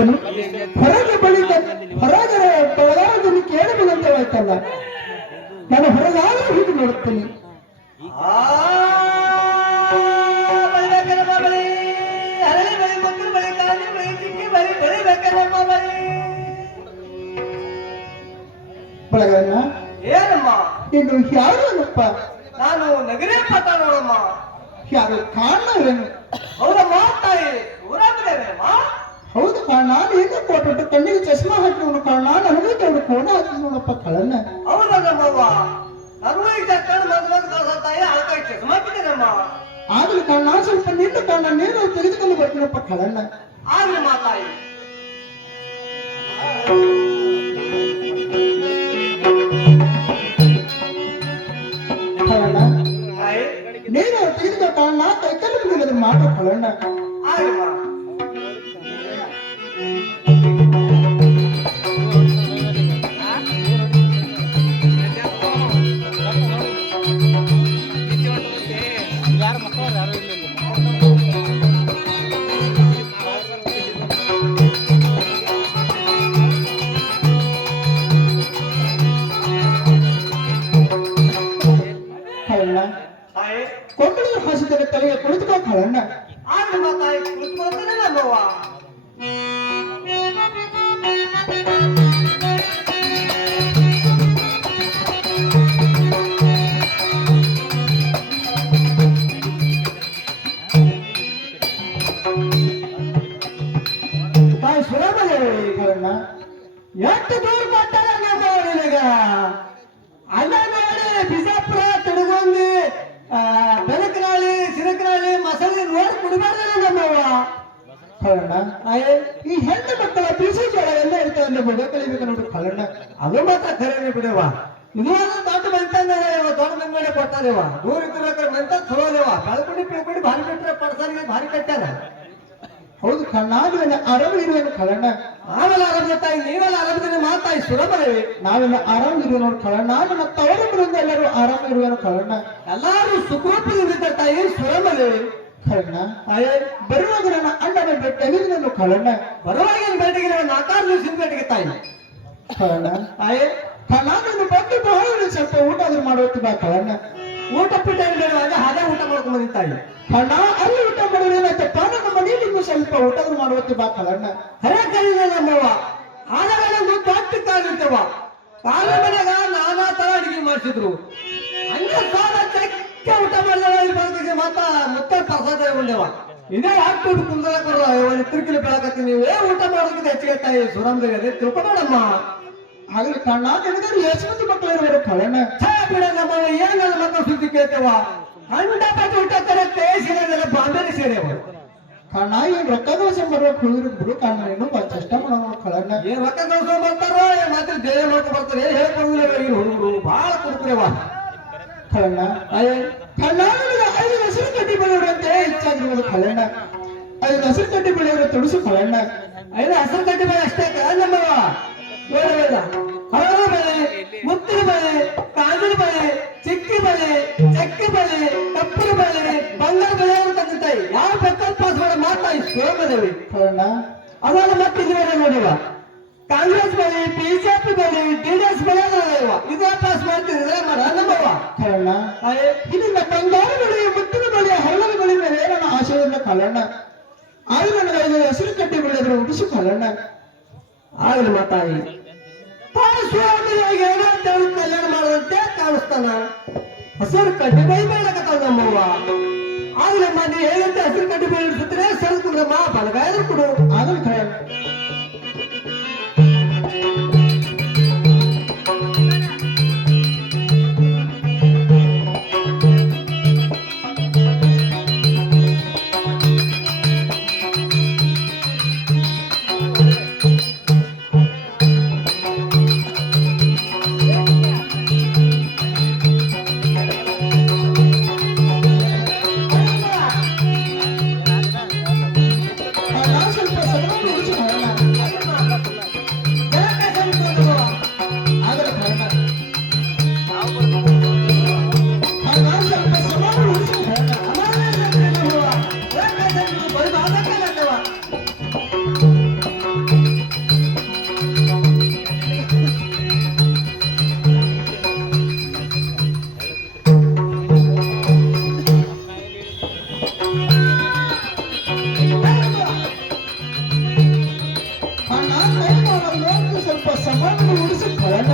ಏನು ಹೊರಗೆ ಬಳಿಕ ಹೊರಗಡೆ ಬಳಗಾರದಲ್ಲಿ ಕೇಳಬಲ್ಲಂತವಾಯ್ತಲ್ಲ. ನಾನು ಹೊರಗಾದರೂ ಹೀಗೆ ನೋಡುತ್ತೇನೆ. ಬಳಗನ್ನ ಏನಮ್ಮ ಇನ್ನು ಯಾರಪ್ಪ? ನಾನು ನಗರೇ ಮಾತಾಡೋಣಮ್ಮ. ಯಾರು ಕಾರಣವೇನು? ಹೌದಮ್ಮ ತಾಯಿ ಊರಾಗ್ತೇನಮ್ಮ. ಹೌದು ಕಾರಣ ನೀನು ಕೊಟ್ಟು ಕಣ್ಣಿಗೆ ಚಶ್ಮಾ ಹಾಕಿದವನು ಕಾರಣ ನನಗೆ ಎರಡು ಕೋಣ ಹಾಕಿ ನೋಡಪ್ಪ ಕಳನ್ನ. ಹೌದಲ್ಲಮ್ಮವ್ವ ನನಗೂ ಈಗ ಕಣ್ಣು ಮಗನ ಕಳ್ಸ ತಾಯಿ ಹಾಕಾಯ್ತು ಚಸ್ಮಾ ಹಾಕಿದ್ದೇನಮ್ಮ. ಆಗಲಿ ಕಾರಣ ಸ್ವಲ್ಪ ನಿನ್ನ ಕಾರಣ ನೀನು ತೆಗೆದುಕೊಂಡು ಬರ್ತೀನಪ್ಪ ಕಳನ್ನ. ಆಗ್ಲಿ ಮಾತಾಯಿ. ಕಳನ್ನ ನೀನು ತೆಗೆದುಕೋ ಕಾರಣ ಕೈಕಲ್ಲಿ ಬಂದಿಲ್ಲ ಮಾತು ಕಳನ್ನ. ಆಗ್ಲಮ್ಮ ಕೊಂಕಣಿಗೆ ಹಾಸಿದರೆ ತಲೆಗೆ ಕುಳಿತುಕೋ ಕಳನ್ನ. ಆಗ್ಲಿ ಮಾತಾಯಿ ಕುಳಿತುಕೊಳ್ತಾನೆ ನಮ್ಮವ್ವ. ತಾಯಿ ಸುರಮನೆ ಕಳನ್ನ ಎಷ್ಟು ದೂರ ಕೊಟ್ಟಾರ ನಮ್ಮ ನಿನಗ. ಅಲ್ಲ ನೋಡಿ ಬಿಜಾಪುರ ತಿರುಗೊಂಡಿ ಬೆಳಕನಾಳಿ ಸಿರಕನಾಳಿ ಮಸಾಲೆ ನೋಡಿ ಕುಡಿಬಾರ್ದಲ್ಲ ನಮ್ಮವ್ವ ಕಳಣ್ಣ. ಈ ಹೆಣ್ಣು ಮಕ್ಕಳ ಬಿಸಿ ಜೋಳ ಎಲ್ಲ ಇರ್ತವೆ ಅಂದ್ರೆ ಮಗ ಕಲಿಬೇಕು ನೋಡು ಕಳಣ್ಣ. ಅದು ಮಾತ್ರ ಖರೇನೆ ಬಿಡವ. ಇದು ದೊಡ್ಡ ಮೆಂತಂದ್ರೆ ದೊಡ್ಡ ಮೆಂಗಡೆ ಕೊಡ್ತಾರೇವ. ದೂರ ಇದ್ಬೇಕಾದ್ರೆ ಮೆಂತ ಚಲೋದೇವ. ಬೆಳಕುಂಡಿ ಪಿಳ್ಕುಂಡಿ ಭಾರಿ ಬಿಟ್ರೆ ಪಡ್ಸಾರಿಗೆ ಭಾರಿ ಕಟ್ಟಾರ. ಹೌದು ನಾವೆಲ್ಲ ಆರಾಮಿರುವೇನು ಕಳಣ್ಣ. ನಾವೆಲ್ಲ ಆರಾಮ ತಾಯಿ ನೀವೆಲ್ಲ ಆರಾಮದಿನ ಮಾತಾಯಿ ಸುರಬರವಿ. ನಾವೆಲ್ಲ ಆರಾಮಿರುವೆ ನೋಡಿ ಕಳಣ್ಣ. ನನ್ನ ತವರೂರಿಂದ ಎಲ್ಲರೂ ಆರಾಮಿರುವೇನು ಕಳಣ್ಣ. ಎಲ್ಲಾರು ಸುಖರೂಪದಿಂದ ತಾಯಿ ಸುರಬರವಿ ಕಳಣ್ಣ. ಬರುವಾಗ ನನ್ನ ಅಣ್ಣನ ಬೆಟ್ಟಿಗೆ ನಾನು ಕಳಣ್ಣ. ಬರುವಾಗ ಬೇಟೆಗೆ ನಾಲ್ಕಾರು ದಿವಸದ ಬೇಟೆಗೆ ತಾಯಿ ಕಳಣ್ಣ. ನಾನು ಬಂದು ಬಹಳ ಸ್ವಲ್ಪ ಊಟ ಆದ್ರೂ ಮಾಡುವತ್ತು ಬಾ ಕಳಣ್ಣ. ಊಟ ಪಿಟ್ಟ ಬೇಡವಾಗ ಹಾಗೆ ಊಟ ಮಾಡ್ಕೊಂಡ್ ಬಂದಿ ತಾಯಿ ಕಳ್ಳ. ಅಲ್ಲಿ ಊಟ ಮಾಡೋದೇನಾಯ್ತಪ್ಪ ನನ್ನ ಮನೆಯಲ್ಲಿ ಸ್ವಲ್ಪ ಊಟ ಆದ್ರೂ ಮಾಡುವತ್ತು ಬಾ ಕಳಣ್ಣ. ಹರೇ ಕರೀನ ನಮ್ಮವ್ವ ಆದಾಗ ನಮ್ದು ದೊಡ್ಡ ಕಾಲಿರ್ತವ. ಕಾಲ ಮನೆಯಾಗ ನಾನಾ ತರ ಅಡಿಗೆ ಮಾಡಿಸಿದ್ರು. ಹಂಗೆ ಸಾಲ ಚೆಕ್ಕೆ ಊಟ ಮಾಡಿದವ. ಇಲ್ಲಿ ಬಂದಿಗೆ ಮಾತ ಮುತ್ತ ಪ್ರಸಾದ ಉಂಡೆವ. ಇದೇ ಹಾಕ್ಬಿಟ್ಟು ಕುಂದರಕ್ ಬರೋ ಇತ್ರಕಿಲಿ ಬೆಳಕತ್ತೀನಿ. ನೀವೇ ಊಟ ಮಾಡೋದಕ್ಕೆ ಹೆಚ್ಚಿಗೆ ತಾಯಿ ಸುರಂದ್ರಿಗೆ ತಿಳ್ಕೊಬೇಡಮ್ಮ. ಆಗಲಿ ಕಣ್ಣ ನಿನಗೆ ಎಷ್ಟು ಮಂದಿ ಮಕ್ಕಳು ಇರುವರು ಕಳಣ್ಣ. ಬಿಡ ನಮ್ಮ ಏನ್ ನನ್ನ ಮಕ್ಕಳು ಸುದ್ದಿ ಕೇಳ್ತೇವ. ಅಂಡ ಪಟ್ಟು ಊಟ ತರತ್ತೆ ಸೇರಿದೆಲ್ಲ ಬಾಂಬೆಲಿ ಸೇರೇವ ಕಣ್ಣ. ಏನ್ ರೊಕ್ಕ ದೋಸ ಬರೋ ಕುಳಿದ್ರು ಬಿಡು ಕಣ್ಣ. ಏನು ಚಷ್ಟ ಮಾಡೋ ಕಳಣ್ಣ. ಏನ್ ರೊಕ್ಕ ದೋಸ ಬರ್ತಾರೋ ಮಾತ್ರ ದೇಹ ನೋಡ್ಕೊ ಬರ್ತಾರೆ. ಹೇಳ್ಕೊಡುದಿಲ್ಲ ಈ ಹುಡುಗರು ಬಹಳ ಕುಡ್ಕುರೇವ ಕಳಣ್ಣ. ಕಣ್ಣ ನನಗೆ 5 ಹಸಿರು ಕಡ್ಡಿ ಬೆಳೆಯೋರು ಅಂತ ಹೆಚ್ಚಾಗಿರ್ಬೋದು ಕಳಣ್ಣ. 5 ಹಸಿರು ಕಡ್ಡಿ ಬೆಳೆಯೋರು ತುಳಸು ಕಳಣ್ಣ. 5 ಹಸಿರು ಕಡ್ಡಿ ಬೆಳೆ ಅಷ್ಟೇ ನಮ್ಮವ. ಹರಳು ಬೆಳೆ, ಮುತ್ತಿನ ಬೆಳೆ, ಕಾಂಜನ ಬೆಳೆ, ಚಿಕ್ಕಿ ಬೆಳೆ, ಚಕ್ಕಿ ಬೆಳೆ, ಕಪ್ಪನ ಬೆಳೆ, ಬಂಗಾರ ಬೆಳೆ ಅಂತ ತಾಯಿ ಯಾವ ಬೇಕಾದ ಪಾಸ್ ಮಾಡ ಮಾತಾಯಿ ಸೋಮದೇವಿ ಕಳಣ್ಣ. ಅದನ್ನ ಮತ್ತೆ ಇದುವರೆ ನೋಡಿವ. ಕಾಂಗ್ರೆಸ್ ಬೆಳೆ, ಬಿಜೆಪಿ ಬೆಳೆ, ಡಿಡಿಎಸ್ ಬೆಳೆ ಇದೇ ಪಾಸ್ ಮಾಡ್ತಿದ್ರೆ ಮಾಡ ನಮ್ಮವ ಕಳಣ್ಣ. ಇದನ್ನ ಬಂಗಾರ ಬೆಳೆ, ಮುತ್ತಿನ ಬೆಳೆ, ಹರಳು ಬೆಳೆ ಮೇಲೆ ನನ್ನ ಆಶಯವಿಲ್ಲ ಕಳಣ್ಣ. ಆಗ ನನಗೆ 5 ಹಸಿರು ಕಡ್ಡಿ ಬೆಳೆದ್ರು ಉಡಿಸು ಕಳಣ್ಣ. ಆಗಲಿ ಮಾತಾಯಿ ಏನೋ ಕಲ್ಯಾಣ ಮಾಡುವಂತೆ ಕಾಣಿಸ್ತಾನ. ಹಸಿರು ಕಡ್ಡಿ ಬೈ ಬೇಡಕತ್ತಾವ ನಮ್ಮವ್ವ. ಆಗಲಿ ಮನೆ ಹೇಳಂತೆ ಹಸಿರು ಕಡ್ಡಿ ಬೈ ಇಡ್ಸುತ್ತೆ ಸರಿದ್ರಮ್ಮ ಬಲಗಾಯದ್ರು ಕೊಡು. ಆಗಲಿ ಕಳಣ್ಣ. ಸ್ವಲ್ಪ ಯಾಕೆ ಸ್ವಲ್ಪ ಸಮಾಧಾನ ಉಳಿಸಿ ಕಳಣ್ಣ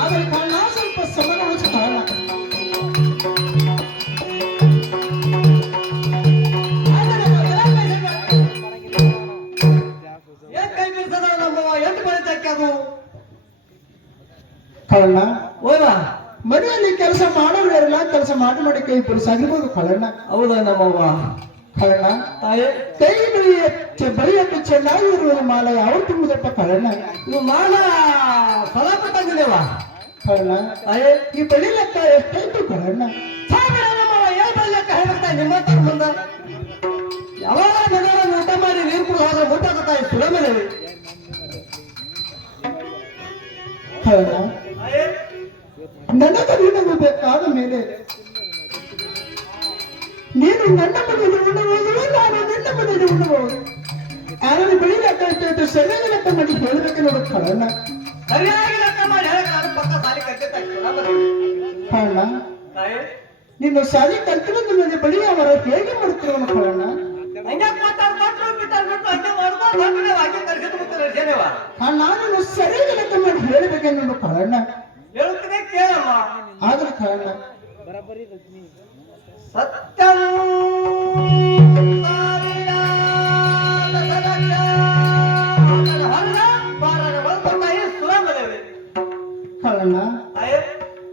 ಆದ್ರೆ ಕಳ್ಳ ಸ್ವಲ್ಪ ಸಮಾಧಾನ ಉಳಿಸಿ ಕಳಣ್ಣ ಏನ್ ಕೈ ಬೀಳ್ತದ ನಮ್ಮವ ಎಂಟು ಬೆಳಿತಕ್ಕೆ ಅದು ಕಳಣ್ಣ ಹೋದ ಮನೆಯಲ್ಲಿ ಕೆಲಸ ಮಾಡೋರು ಇರಲ್ಲ ಕೆಲಸ ಮಾಡಿ ಕೈ ಪುರುಸಾಗಿರ್ಬೋದು ಕಳಣ್ಣ ಹೌದಾ ನಮ್ಮವ್ವ ಕಳಣ್ಣ ತಾಯಿ ಕೈ ಬಳಿಯಟ್ಟು ಚೆನ್ನಾಗಿರುವುದು ಮಾಲ ಯಾವ ತುಂಬುದಪ್ಪ ಕಳಣ್ಣ ಇವು ಮಾಲ ಫಲ ಕೊಟ್ಟಂಗಿದೇವ ಕಳಣ್ಣ ತಾಯಿ ಈ ಬಳಿ ಲೆಕ್ಕ ಎಷ್ಟಾಯ್ತು ಕಳಣ್ಣ ಸಾವಿರ ನಮ್ಮವ್ವ ಏನ್ ಬೆಳಿಲಕ್ಕ ಹೇಳ್ಬಿಡ್ತಾ ನಿಮ್ಮ ಹತ್ರ ಮುಂದ ಯಾವಾಗ ಮನೆಯವ್ರ ಊಟ ಮಾಡಿ ನೀರು ಕುಡಿದು ಹೋದ್ರೆ ಊಟ ತಾಯಿ ಸುಳಮದೇವಿ ಕಳಣ್ಣ ತಾಯಿ ನನಗೆ ನಿನಗೂ ಬೇಕಾದ ಮೇಲೆ ನೀನು ನನ್ನ ಮನೆಯಲ್ಲಿ ಉಣ್ಣಬಹುದು ನಾನು ನಿನ್ನ ಮನೆಯಲ್ಲಿ ಉಣ್ಣಬಹುದು ಆದರೆ ಬಳಿ ಲೆಕ್ಕ ಎಷ್ಟಾಯ್ತು ಸರಿಯಾಗಿ ಲೆಕ್ಕ ಮಾಡಿ ಹೇಳಬೇಕು ನೋಡು ಕಳಣ್ಣ ಸರಿಯಾಗಿ ಲೆಕ್ಕ ಮಾಡಿ ಹೇಳಕ್ಕೆ ನಾನು ಪಕ್ಕ ಸಾಲಿ ಕಟ್ಟಿದ್ದ ಸುಳಮದೇವಿ ಕಳಣ್ಣ ತಾಯಿ ನೀನು ಶಾಲೆ ಕಲ್ತಿರೋದು ಮೇಲೆ ಬಳಿ ಅವರ ಹೇಗೆ ಮಾಡ್ತಿರೋನು ಕಳಣ್ಣ ಹಂಗೆ ಕೊಟ್ಟರು ಬಿಟ್ಟು ಹಂಗೆ ಮಾಡ್ಬೋದು ಹಾಗೆ ಹಾಕಿ ಕರ್ಸಿದ್ ಬಿಡ್ತಾರೆ ಸೇನೆವ ನಾನು ಸರಿಯಾಗಿ ಲೆಕ್ಕ ಮಾಡಿ ಹೇಳಬೇಕೆನ್ನು ಕಳಣ್ಣ ಹೇಳುತ್ತೀನಿ ಕೇಳಮ್ಮ ಆದ್ರೆ ಕಳಣ್ಣ ಸತ್ಯಂ ಕಳಣ್ಣ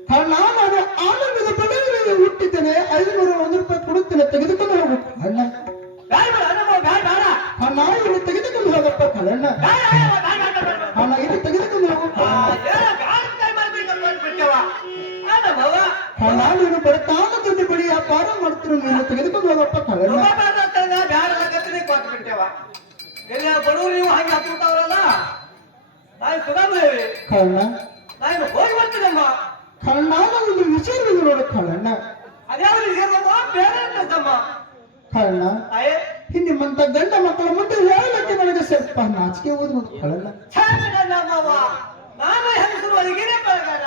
ಕಳಣ್ಣ ನಾನು ಆನಂದದ ಬಡವರಿಗೆ ಹುಟ್ಟಿದ್ದೇನೆ 501 ರೂಪಾಯಿ ಕೊಡುತ್ತೇನೆ ತೆಗೆದುಕೊಂಡು ಹೋಗು ಕಳಣ್ಣ ಅಣ್ಣ ಇಲ್ಲಿ ತೆಗೆದುಕೊಂಡು ಹೋಗಪ್ಪ ಕಳಣ್ಣ ಅಣ್ಣ ಇಲ್ಲಿ ತೆಗೆದುಕೊಂಡು ಹೋಗು ಅಣ್ಣ ನೀನು ಬಡತಾನ ದುಡ್ಡು ಬಳಿ ವ್ಯಾಪಾರ ಮಾಡ್ತಿರೋ ನೀನು ತೆಗೆದುಕೊಂಡು ಹೋಗಪ್ಪ ಕಳಣ್ಣ ಬಡವರು ನೀವು ಹಂಗೆ ಹಾಕ್ಬಿಟ್ಟವ್ರಲ್ಲ ನಾನು ಸುಧಾಮದೇವಿ ಕಳಣ್ಣ ನಾನು ಹೋಗಿ ಬರ್ತೀನಮ್ಮ ಕಳಣ್ಣ ಒಂದು ವಿಚಾರವಿದೆ ನೋಡು ಕಳಣ್ಣ ಅದ್ಯಾವ ಸೇರಮ್ಮ ಬೇರೆ ಕೆಲಸಮ್ಮ ಕಳಣ್ಣ ಅಯ್ಯೇ ನಿಮ್ಮಂತ ಗಂಡ ಮಕ್ಕಳ ಮುಂದೆ ಹೇಳಕ್ಕೆ ನನಗೆ ಸ್ವಲ್ಪ ನಾಚಿಕೆ ಹೋದ್ ನೋಡು ಕಳಣ್ಣ ನಮ್ಮವ್ವ ನಾನು ಹೆಂಗಸರು ಅಲ್ಲಿಗೇನೆ ಬೆಳಗಾರ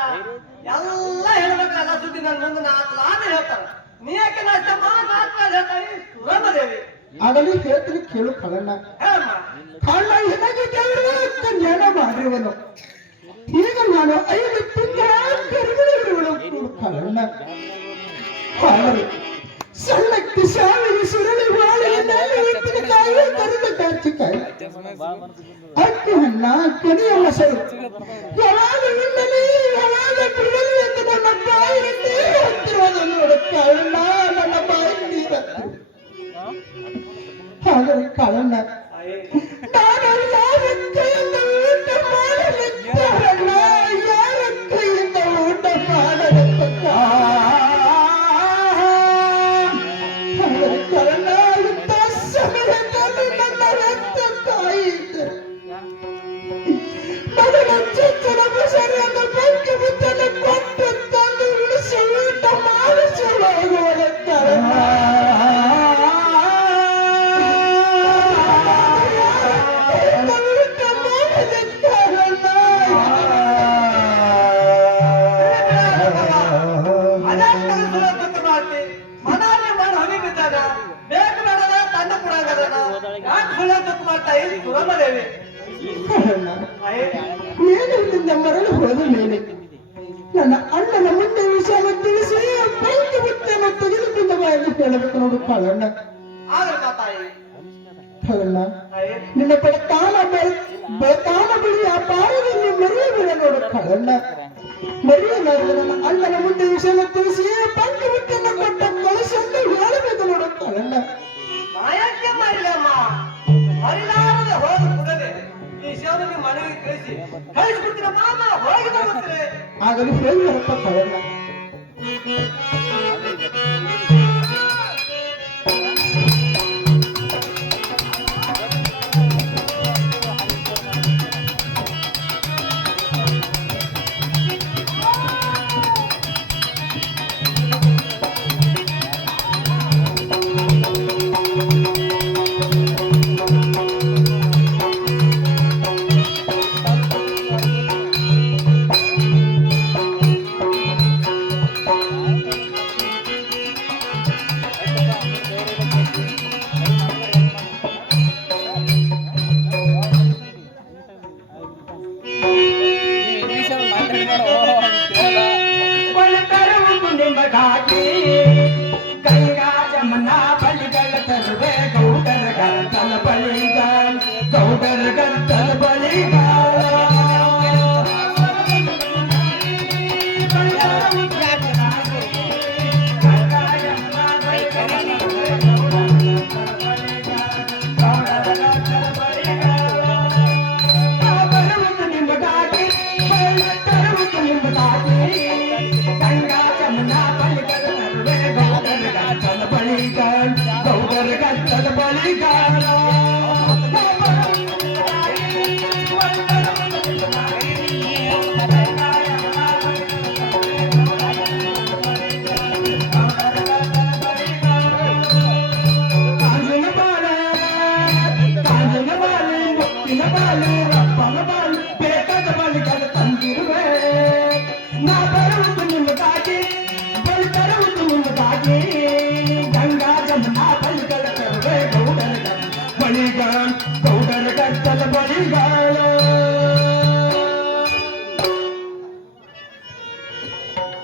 ಎಲ್ಲ ಹೇಳ್ಬೇಕಲ್ಲ ಸುದ್ದಿ ನನ್ನ ಮುಂದೆ ನಾನು ಹೇಳ್ತಾರ ನೀ ಯಾಕೆ ನಾಚಮ್ಮ ನಾಚ್ ಹೇಳ್ತಾಯಿ ಸುರಮದೇವಿ ಆಗಲಿ ಹೇಳ್ತೀನಿ ಕೇಳು ಕಳಣ್ಣ ಹೇಳಮ್ಮ ಕಳ್ಳ ಏನಾಗಿ ಕಲ್ಯಾಣ ಮಾಡಿರುವನು ಈಗ ನಾನು 5 ತಿಂಗಳ ಕರುಗಳು ಕಳಣ್ಣ ಆದರೆ ಸಣ್ಣಕ್ಕೆ ಸಾವಿರ ಸುರಳಿ ಬಾಳಿಗೆ ಕಾಯಿ ಕರೆದ ಕಾಚಿಕಾಯಿ ಅಕ್ಕಿ ಹಣ್ಣ ಕೆನೆಯ ಮೊಸರು ಯಾವಾಗ ಉಣ್ಣಲಿ ಯಾವಾಗ ಬಿಡಲಿ ಎಂದು ನನ್ನ ಬಾಯಿಯಲ್ಲಿ ಹತ್ತಿರೋದು ನೋಡು ಕಳ್ಳ ನನ್ನ ಬಾಯಿ ನೀರತ್ತು ಆದರೆ ಕಳಣ್ಣ ನಾನು ಯಾರ ಕೈಯಿಂದ ಊಟ ಮಾಡಲಿದ್ದಾರಲ್ಲ ಯಾರ ಕೈಯಿಂದ ಊಟ ಮಾಡಲಿಕ್ಕ ಆದರೆ ಕಳಣ್ಣ ಇಂಥ ಸಮಯದಲ್ಲಿ ನನ್ನ ರಕ್ತ ಕಾಯಿದೆ ನನ್ನ ಚಿಕ್ಕನ ಮೊಸರನ್ನು ಬೆಂಕಿ ಮುದ್ದನ್ನು ಕೊಟ್ಟು ತಂದು ಉಳಿಸಿ ಊಟ ಮಾಡಿಸುವಾಗ ಕಳಣ್ಣ ಸುರಮದೇವಿ నేను నిన్న మరలు ಹೋದ ಮೇಲೆ ನನ್ನ ಅಣ್ಣನ ಮುಂದೆ ವಿಷಯ ತಿಳಿಸಿ ಬೆಂಕಿ ಮುದ್ದೆಯನ್ನು ತೆಗೆದುಕೊಂಡು ಬಾ ಎಂದು ಹೇಳಬೇಕು ನೋಡು ಕಳಣ್ಣ ಕಳಣ್ಣ ನಿನ್ನ ಬೆಳತಾನ ಬಳಿ ಆ ಪಾರದಲ್ಲಿ ಮರೆಯಬೇಡ ನೋಡು ಕಳಣ್ಣ ಮರೆಯಲಾರದೆ ನನ್ನ ಅಣ್ಣನ ಮುಂದೆ ವಿಷಯ ತಿಳಿಸಿ ಬೆಂಕಿ ಮುದ್ದೆಯನ್ನು ಕೊಟ್ಟ ಕಳಿಸೆಂದು ಹೇಳಬೇಕು ನೋಡು ಕಳಣ್ಣ ಮಾಯಕ್ಕೆ ಮಾಡಿಲ್ಲಮ್ಮ ಮರಿಲಾರದೆ ಹೋದ ಕೂಡಲೇ ಈ ಶಿವನಿಗೆ ಮನೆಗೆ ಕಳಿಸಿ ಕಳಿಸ್ಬಿಡ್ತೀರ ಮಾಮ ಹೋಗಿ ಬರುತ್ತಾರೆ ಆಗಲಿ ಹೇಳಿದರಪ್ಪ ಕಳಣ್ಣ ತಾಕಿ ಗಂಗಾ ಜಮುನಾ ಬಳಿಗಳ ತರುವೆ ಗೌಡರ ಗಂಟಲ ಬಳಿಗಾಲ ಗೌಡರ ಗಂಟಲ ಬಳಿಗಾಲ ಗೌಡರ ಗಂಟಲ ಬಳಿಗಾಲ